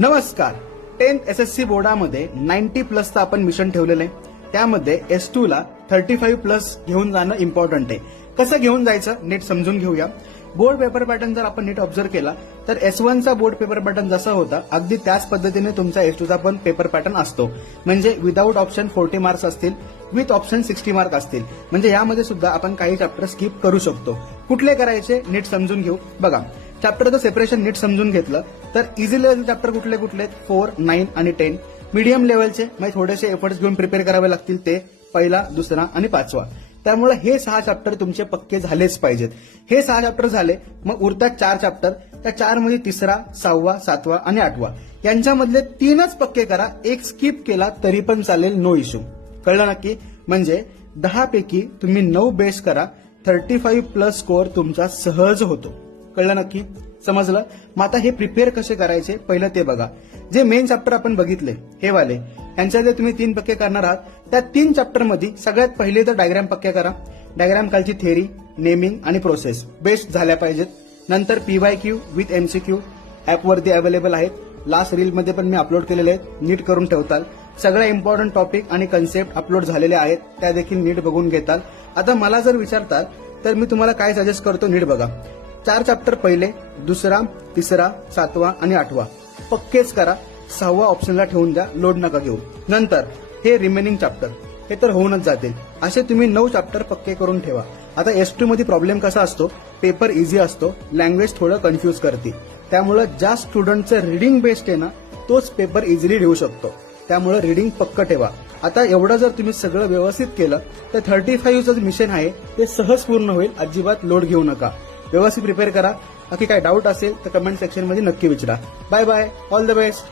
नमस्कार. 10th SSC बोर्डामध्ये 90+ आपण mission ठेवलेलं आहे. त्यामध्ये S2 ला 35+ घेऊन जाणं इम्पॉर्टंट आहे. कसं घेऊन जायचं नीट समजून घेऊया. बोर्ड पेपर पॅटर्न जर आपण नीट ऑब्झर्व केला तर S1 चा बोर्ड पेपर पॅटर्न जसा होता अगदी त्याच पद्धतीने तुमचा S2 चा पण पेपर पॅटर्न असतो. म्हणजे विदाऊट ऑप्शन 40 मार्क्स असतील, विथ ऑप्शन 60 मार्क असतील. म्हणजे यामध्ये सुद्धा आपण काही चॅप्टर स्किप करू शकतो. कुठले करायचे नीट समजून घेऊ. बघा, चॅप्टरचं सेपरेशन नीट समजून घेतलं तर इझी लेवल चॅप्टर कुठले कुठले 4, 9 आणि 10. मीडियम लेवलचे म्हणजे थोडेसे एफर्ट्स घेऊन प्रिपेअर करावे लागतील ते पहिला, दुसरा आणि 5वा. त्यामुळे हे 6 चॅप्टर तुमचे पक्के झालेच पाहिजेत. हे 6 चॅप्टर झाले, मग उरतात 4 चॅप्टर. त्या 4 मध्ये 3रा, 6वा, 7वा आणि 8वा यांच्यामधले 3च पक्के करा. एक स्किप केला तरी पण चालेल, नो इश्यू. कळलं नक्की? म्हणजे 10 पैकी तुम्ही 9 बेस करा, 35+ स्कोअर तुमचा सहज होतो. कळलं नक्की? समजलं? मग आता हे प्रिपेअर कसे करायचे पहिलं ते बघा. जे मेन चॅप्टर आपण बघितले हे वाले, यांच्यामध्ये तुम्ही 3 पक्के करणार आहात. त्या 3 चॅप्टर मध्ये सगळ्यात पहिले तर डायग्राम पक्के करा. डायग्राम खालची थेअरी, नेमिंग आणि प्रोसेस बेस्ट झाल्या पाहिजेत. नंतर PYQ विथ MCQ ऍपवरती अवेलेबल आहेत. लास्ट रीलमध्ये पण मी अपलोड केलेले आहेत, नीट करून ठेवताल. सगळ्या इम्पॉर्टंट टॉपिक आणि कन्सेप्ट अपलोड झालेले आहेत, त्या देखील नीट बघून घेताल. आता मला जर विचारताल तर मी तुम्हाला काय सजेस्ट करतो नीट बघा. 4 चॅप्टर पहिले, दुसरा, तिसरा, 7वा आणि 8वा पक्केच करा. 6वा ऑप्शनला ठेवून द्या, लोड नका घेऊ. नंतर हे रिमेनिंग चॅप्टर हे तर होऊनच जातील. असे तुम्ही 9 चॅप्टर पक्के करून ठेवा. आता S2 मध्ये प्रॉब्लेम कसा असतो, पेपर इझी असतो, लँग्वेज थोडं कन्फ्यूज करते. त्यामुळे ज्या स्टुडंटचं रिडिंग बेस्ड आहे ना, तोच पेपर इझिली लिहू शकतो. त्यामुळे रिडिंग पक्क ठेवा. आता एवढं जर तुम्ही सगळं व्यवस्थित केलं तर 35चं मिशन आहे ते सहज पूर्ण होईल. अजिबात लोड घेऊ नका. व्यवस्थित प्रिपेअर करा. बाकी काय डाऊट असेल तर कमेंट सेक्शन मध्ये नक्की विचारा. Bye bye, all the best.